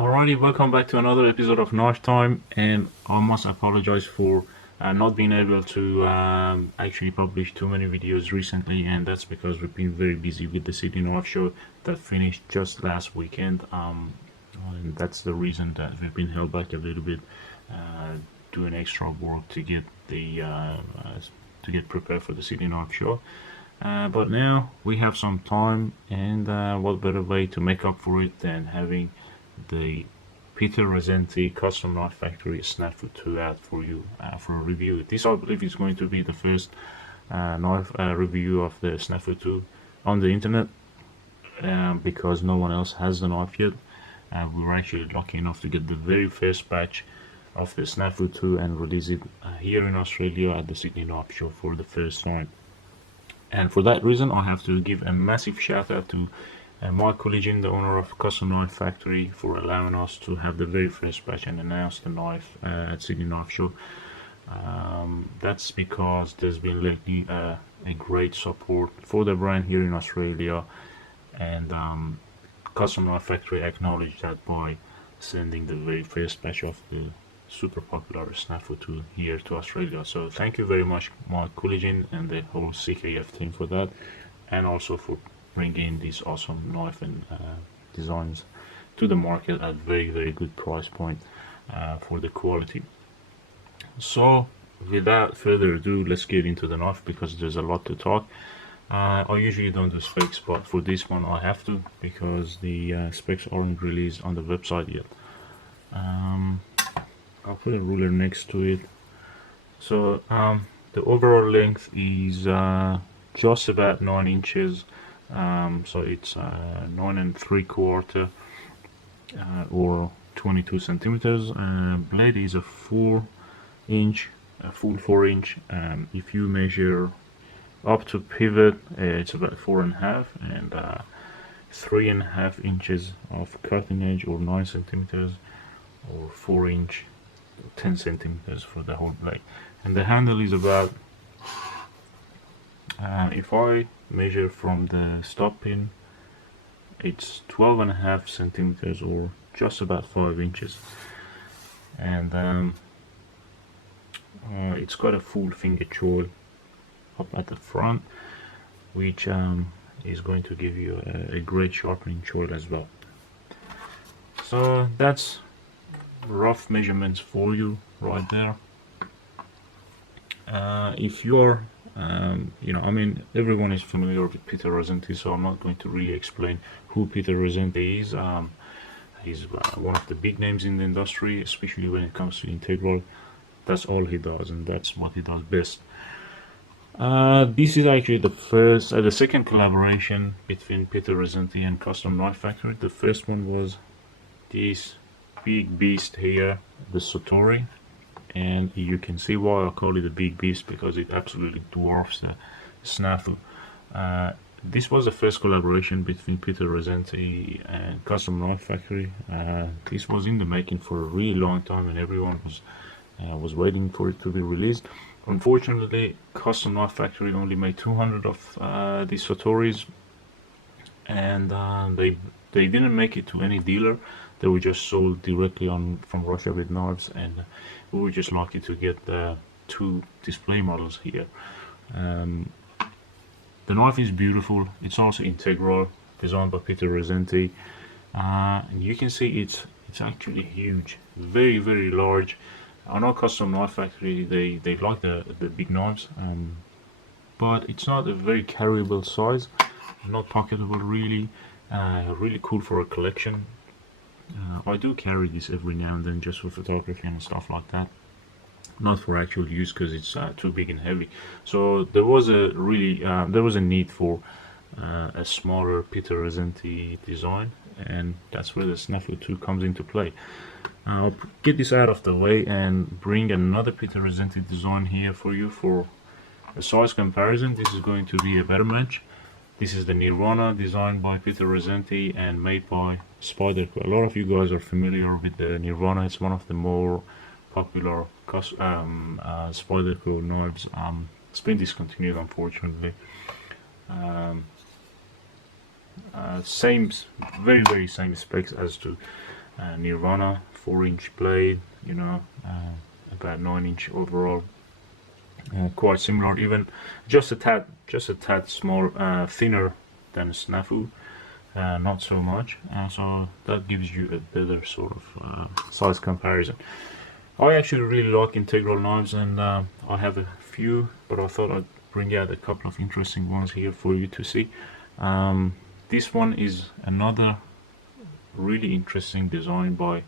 Alrighty, welcome back to another episode of Knife Time, and I must apologize for not being able to actually publish too many videos recently, and that's because we've been very busy with the Sydney Knife Show that finished just last weekend, and that's the reason that we've been held back a little bit, uh, doing extra work to get to get prepared for the Sydney Knife Show. But now we have some time, and what better way to make up for it than having the Peter Rassenti Custom Knife Factory SNAFU 2 out for you for a review. This, I believe, is going to be the first knife review of the SNAFU 2 on the internet, because no one else has the knife yet. We were actually lucky enough to get the very first batch of the SNAFU 2 and release it here in Australia at the Sydney Knife Show for the first time. And for that reason, I have to give a massive shout out to Mike Colligan, the owner of Custom Knife Factory, for allowing us to have the very first batch and announce the knife at Sydney Knife Show. That's because there's been lately a great support for the brand here in Australia, and Custom Knife Factory acknowledged that by sending the very first batch of the super popular SNAFU 2 here to Australia. So thank you very much, Mike Colligan and the whole CKF team, for that, and also for bringing these awesome knife and designs to the market at very good price point for the quality. So without further ado, let's get into the knife because there's a lot to talk. I usually don't do specs, but for this one I have to, because the specs aren't released on the website yet. I'll put a ruler next to it. So the overall length is just about 9 inches. So it's 9 3/4 or 22 centimeters. Blade is a 4 inch, a full 4 inch. If you measure up to pivot, it's about 4.5, and 3.5 inches of cutting edge, or 9 centimeters, or 4 inch, 10 centimeters for the whole blade. And the handle is about, if I measure from the stop pin, it's 12.5 centimeters, or just about 5 inches. And it's got a full finger choil up at the front, which is going to give you a great sharpening choil as well. So that's rough measurements for you right there. If you're I mean, everyone is familiar with Peter Rassenti, so I'm not going to really explain who Peter Rassenti is. He's one of the big names in the industry, especially when it comes to integral. That's all he does, and that's what he does best. This is actually the second collaboration between Peter Rassenti and Custom Knife Factory. The first one was this big beast here, the Satori, and you can see why I call it a big beast, because it absolutely dwarfs the SNAFU. This was the first collaboration between Peter Rassenti and Custom Knife Factory. This was in the making for a really long time, and everyone was waiting for it to be released. Unfortunately, Custom Knife Factory only made 200 of these Satoris, and they didn't make it to any dealer. They were just sold directly from Russia with knives, and we were just lucky to get the 2 display models here. The knife is beautiful. It's also integral, designed by Peter Rassenti, and you can see it's actually huge, very large. I know Custom Knife Factory, they like the big knives, but it's not a very carryable size, not pocketable really. Really cool for a collection. I do carry this every now and then, just for photography and stuff like that, not for actual use because it's too big and heavy. So there was a need for a smaller Peter Rassenti design, and that's where the SNAFU 2 comes into play. I'll get this out of the way and bring another Peter Rassenti design here for you for a size comparison. This is going to be a better match. This is the Nirvana, designed by Peter Rassenti and made by Spyderco. A lot of you guys are familiar with the Nirvana. It's one of the more popular Spyderco knives. It's been discontinued, unfortunately. Same, very same specs as to Nirvana 4-inch blade, you know, about 9-inch overall. Quite similar, even just a tad small, thinner than SNAFU, not so much. So that gives you a better sort of size comparison. I actually really like integral knives, and I have a few, but I thought I'd bring out a couple of interesting ones here for you to see. This one is another really interesting design by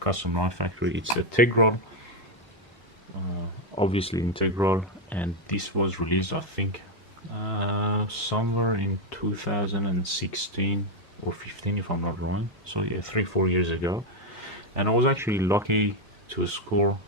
Custom Knife Factory. It's integral, obviously integral, and this was released, I think, somewhere in 2016 or 15, if I'm not wrong. So yeah, 3-4 years ago. And I was actually lucky to score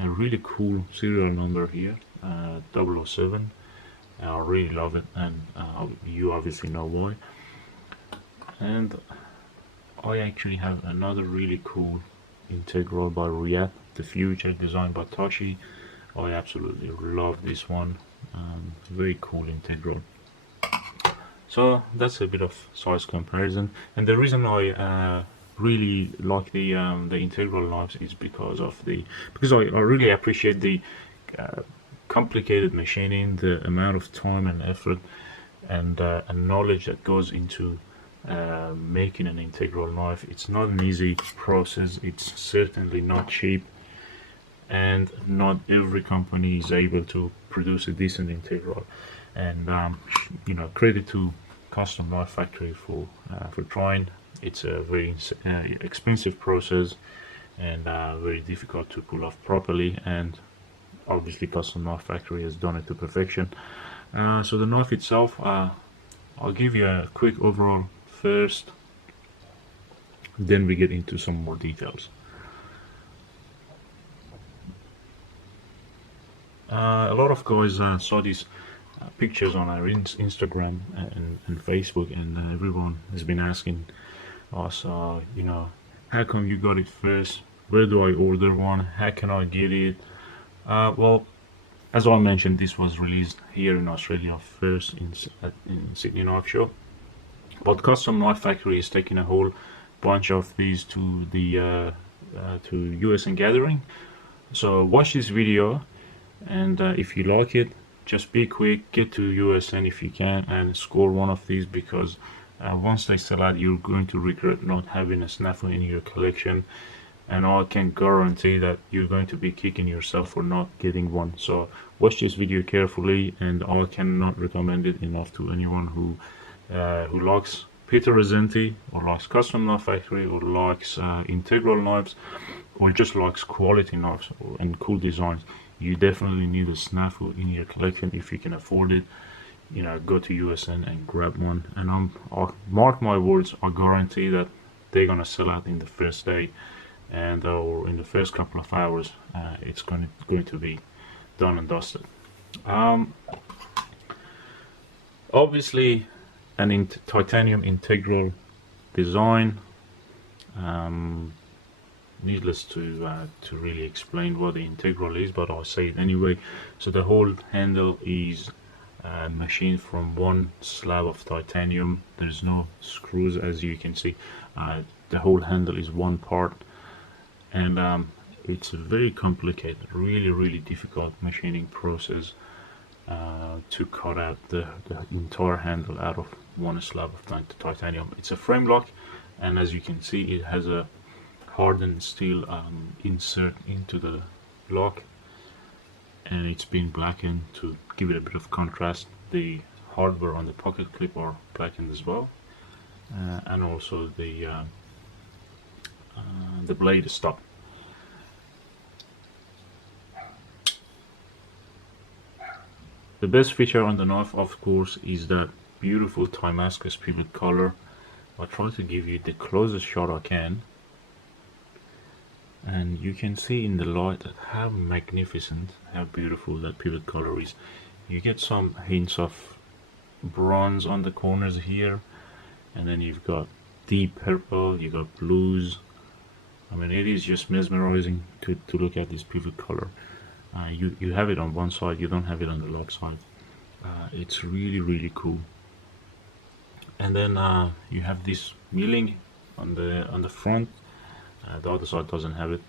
a really cool serial number here, 007. I really love it, and you obviously know why. And I actually have another really cool integral by Riyadh, the Future, designed by Tashi. I absolutely love this one. Very cool integral. So that's a bit of size comparison, and the reason I really like the integral knives is because I really appreciate the complicated machining, the amount of time and effort and knowledge that goes into making an integral knife. It's not an easy process. It's certainly not cheap, and not every company is able to produce a decent integral. And you know, credit to Custom Knife Factory for trying. It's a very expensive process, and very difficult to pull off properly, and obviously Custom Knife Factory has done it to perfection. So the knife itself, I'll give you a quick overall first, then we get into some more details. A lot of guys saw these pictures on our Instagram and Facebook, and everyone has been asking us, you know, how come you got it first? Where do I order one? How can I get it? Well, as I mentioned, this was released here in Australia first in Sydney Knife Show, but Custom Knife Factory is taking a whole bunch of these to the to USN Gathering. So watch this video, and if you like it, just be quick, get to USN if you can, and score one of these, because once they sell out, you're going to regret not having a SNAFU in your collection, and I can guarantee that you're going to be kicking yourself for not getting one. So watch this video carefully, and I cannot recommend it enough to anyone who likes Peter Rassenti, or likes Custom Knife Factory, or likes integral knives, or just likes quality knives and cool designs. You definitely need a SNAFU in your collection if you can afford it. You know, go to USN and grab one, and I'll mark my words, I guarantee that they're gonna sell out in the first day, and or in the first couple of hours. It's going to be done and dusted. Obviously, an titanium integral design. Needless to really explain what the integral is, but I'll say it anyway. So the whole handle is machined from one slab of titanium. There's no screws, as you can see. The whole handle is one part, and it's a very complicated, really difficult machining process to cut out the entire handle out of one slab of titanium. It's a frame lock, and as you can see, it has a hardened steel insert into the lock, and it's been blackened to give it a bit of contrast. The hardware on the pocket clip are blackened as well, and also the blade is stopped. The best feature on the knife, of course, is that beautiful Timascus pivot color. I'll try to give you the closest shot I can, and you can see in the light how magnificent, how beautiful that pivot color is. You get some hints of bronze on the corners here, and then you've got deep purple, you got blues. I mean, it is just mesmerizing to look at this pivot color. You have it on one side, you don't have it on the lock side. It's really cool. And then you have this milling on the front. The other side doesn't have it.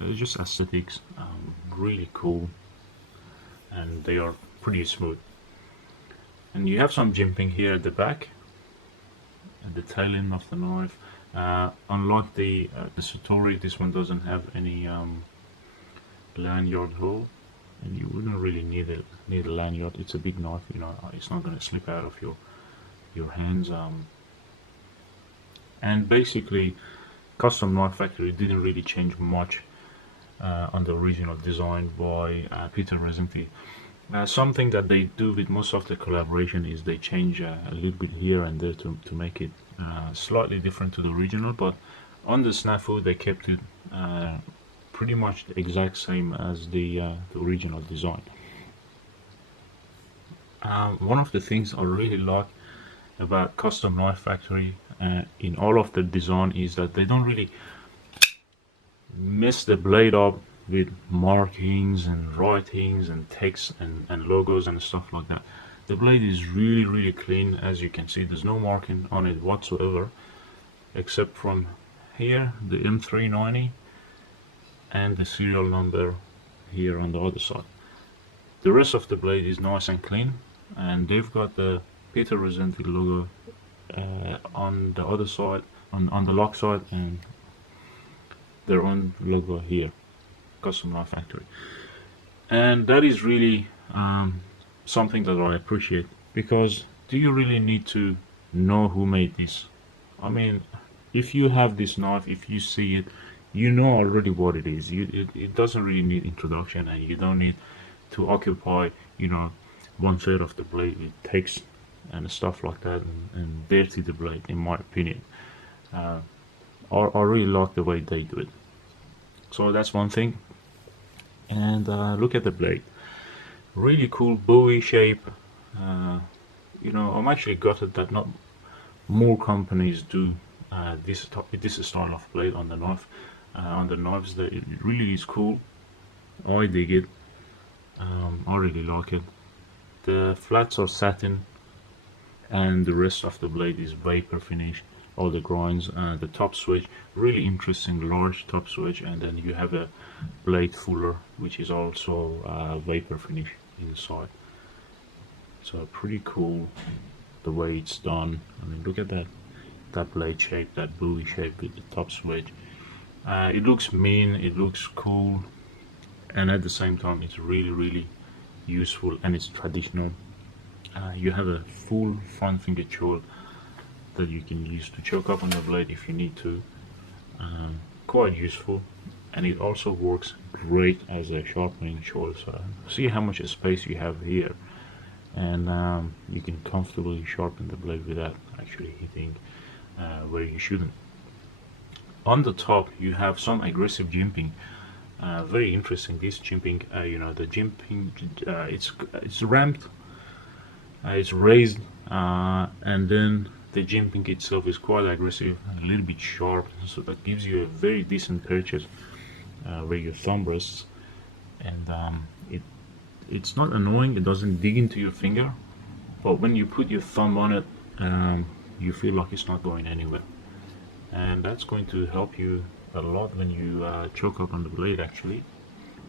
It's just aesthetics, really cool, and they are pretty smooth. And you have some jimping here at the back, at the tail end of the knife. Unlike the Satori, this one doesn't have any lanyard hole, and you wouldn't really need a lanyard. It's a big knife, you know. It's not going to slip out of your hands. And basically, Custom Knife Factory didn't really change much on the original design by Peter Rassenti. Something that they do with most of the collaboration is they change a little bit here and there to make it slightly different to the original, but on the SNAFU they kept it pretty much the exact same as the original design. One of the things I really like about Custom Knife Factory in all of the design is that they don't really mess the blade up with markings and writings and text and logos and stuff like that. The blade is really clean. As you can see, there's no marking on it whatsoever, except from here, the M390, and the serial number here on the other side. The rest of the blade is nice and clean, and they've got the Peter Rassenti logo on the other side, on the lock side, and their own logo here, Custom Knife Factory. And that is really something that I appreciate, because do you really need to know who made this? I mean, if you have this knife, if you see it, you know already what it is. It doesn't really need introduction, and you don't need to occupy, you know, 1/3 of the blade with text and stuff like that, and dirty the blade, in my opinion. I really like the way they do it. So that's one thing. And look at the blade, really cool bowie shape. You know, I'm actually gutted that not more companies do this style of blade on the knife, on the knives. That it really is cool. I dig it. I really like it. The flats are satin, and the rest of the blade is vapor finish. All the grinds, the top swedge, really interesting large top swedge, and then you have a blade fuller, which is also vapor finish inside. So pretty cool the way it's done. I mean, look at that blade shape, that bowie shape with the top swedge. It looks mean, it looks cool, and at the same time it's really useful, and it's traditional. You have a full front finger choil that you can use to choke up on the blade if you need to. Quite useful, and it also works great as a sharpening choil. So see how much space you have here, and you can comfortably sharpen the blade without actually hitting where you shouldn't. On the top you have some aggressive jimping. Very interesting, this jimping. You know, the jimping, it's ramped, it's raised, and then the jimping itself is quite aggressive, a little bit sharp, so that gives you a very decent purchase where your thumb rests, and it's not annoying. It doesn't dig into your finger, but when you put your thumb on it, you feel like it's not going anywhere, and that's going to help you a lot when you choke up on the blade, actually,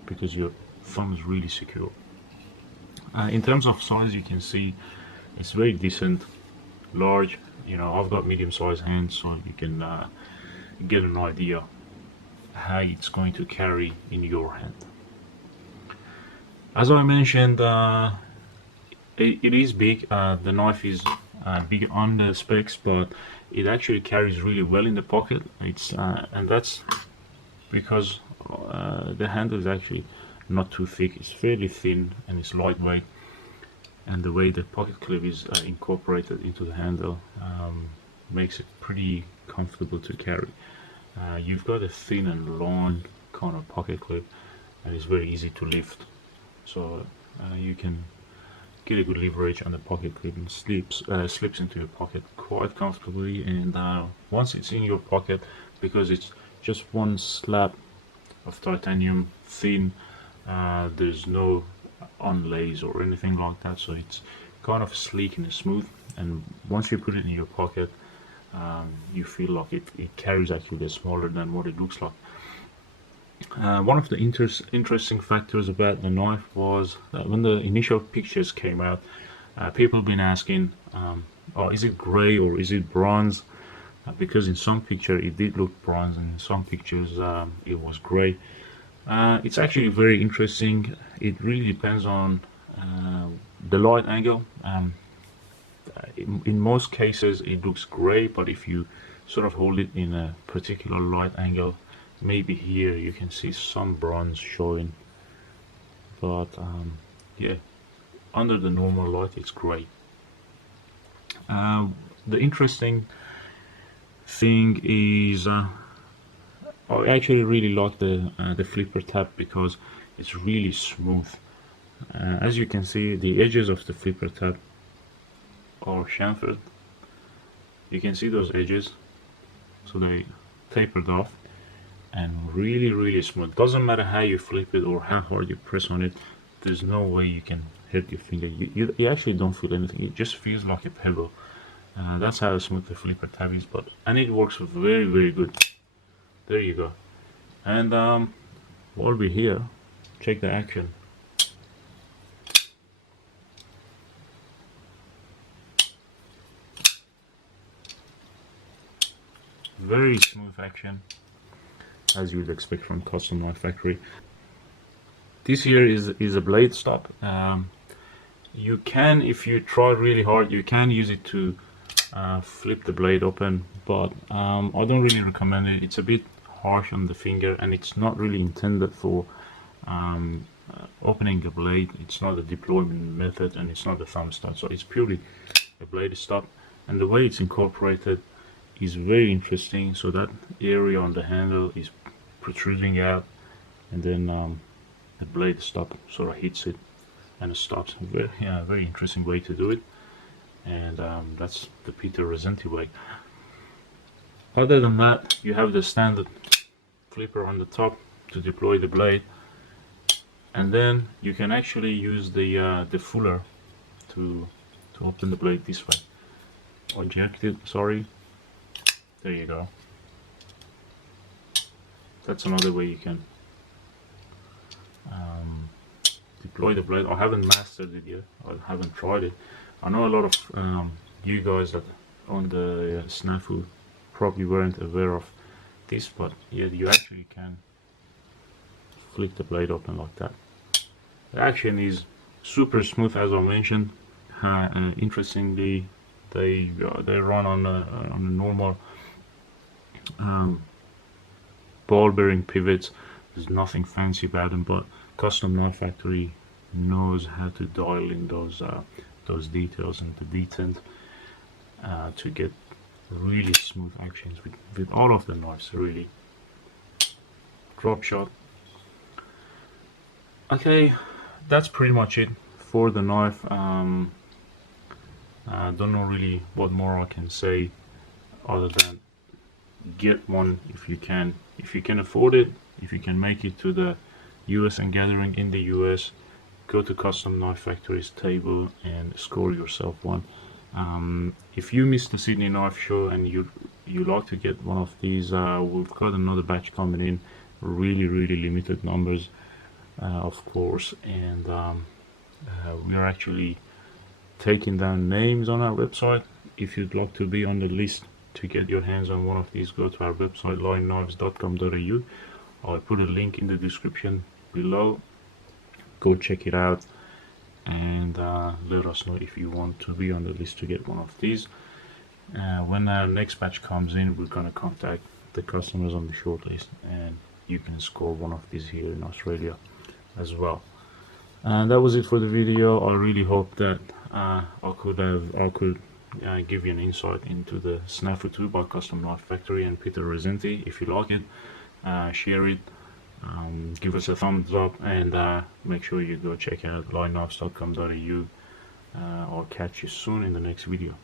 because your thumb is really secure. In terms of size, you can see it's very decent, large. You know, I've got medium-sized hands, so you can get an idea how it's going to carry in your hand. As I mentioned, it is big. The knife is big on the specs, but it actually carries really well in the pocket. It's and that's because the handle is actually not too thick. It's fairly thin and it's lightweight, and the way the pocket clip is incorporated into the handle makes it pretty comfortable to carry. You've got a thin and long kind of pocket clip, and it's very easy to lift, so you can get a good leverage on the pocket clip, and slips into your pocket quite comfortably. And once it's in your pocket, because it's just one slab of titanium thin, there's no onlays or anything like that, so it's kind of sleek and smooth. And once you put it in your pocket, you feel like it carries actually smaller than what it looks like. One of the interesting factors about the knife was that when the initial pictures came out, people been asking, oh, is it gray or is it bronze? Because in some picture it did look bronze, and in some pictures it was gray. It's actually very interesting. It really depends on the light angle. In most cases it looks gray, but if you sort of hold it in a particular light angle, maybe here you can see some bronze showing, but yeah, under the normal light it's gray. The interesting thing is I actually really like the flipper tab because it's really smooth. As you can see, the edges of the flipper tab are chamfered. You can see those edges, so they tapered off and really smooth. Doesn't matter how you flip it or how hard you press on it, there's no way you can hurt your finger. You actually don't feel anything. It just feels like a pebble. That's how smooth the flipper tab is, and it works very good. There you go. And while we're here, check the action. Very smooth action, as you would expect from Custom Knife Factory. This here is a blade stop. You can, if you try really hard, you can use it to flip the blade open, but I don't really recommend it. It's a bit harsh on the finger, and it's not really intended for opening the blade. It's not a deployment method, and it's not a thumb stop, so it's purely a blade stop. And the way it's incorporated is very interesting. So that area on the handle is protruding out, and then the blade stop sort of hits it and it stops. Very interesting way to do it. And that's the Peter Rassenti way. Other than that, you have the standard flipper on the top to deploy the blade, and then you can actually use the fuller to open the blade this way. Or eject it, sorry. There you go. That's another way you can deploy the blade. I haven't mastered it yet. I haven't tried it. I know a lot of you guys that on the SNAFU probably weren't aware of this, but yeah, you actually can flick the blade open like that. The action is super smooth, as I mentioned. Interestingly, they run on a normal ball bearing pivots. There's nothing fancy about them, but Custom Knife Factory knows how to dial in those details and the detent to get really smooth actions with all of the knives, really. Drop shot. Okay, that's pretty much it for the knife. I don't know really what more I can say other than get one if you can afford it. If you can make it to the US and gathering in the US, go to Custom Knife Factory's table and score yourself one. If you missed the Sydney Knife Show and you like to get one of these, we've got another batch coming in, really limited numbers, of course, and we are actually taking down names on our website. If you'd like to be on the list to get your hands on one of these, go to our website lineknives.com.au. I'll put a link in the description below. Go check it out and let us know if you want to be on the list to get one of these. When our next batch comes in, we're going to contact the customers on the shortlist, and you can score one of these here in Australia as well. And that was it for the video. I really hope that I could give you an insight into the SNAFU 2 by Custom Knife Factory and Peter Rassenti. If you like it, share it, give us a thumbs up, and make sure you go check out lineknives.com.au. I'll catch you soon in the next video.